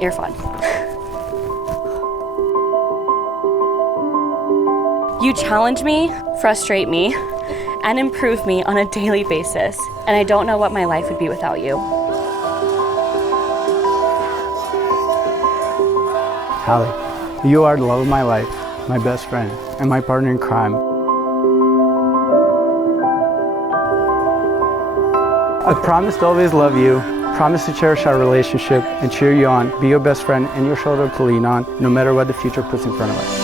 Irfan. You challenge me, frustrate me, and improve me on a daily basis, and I don't know what my life would be without you. Hally, you are the love of my life, my best friend, and my partner in crime. I promise to always love you, promise to cherish our relationship and cheer you on, be your best friend and your shoulder to lean on, no matter what the future puts in front of us.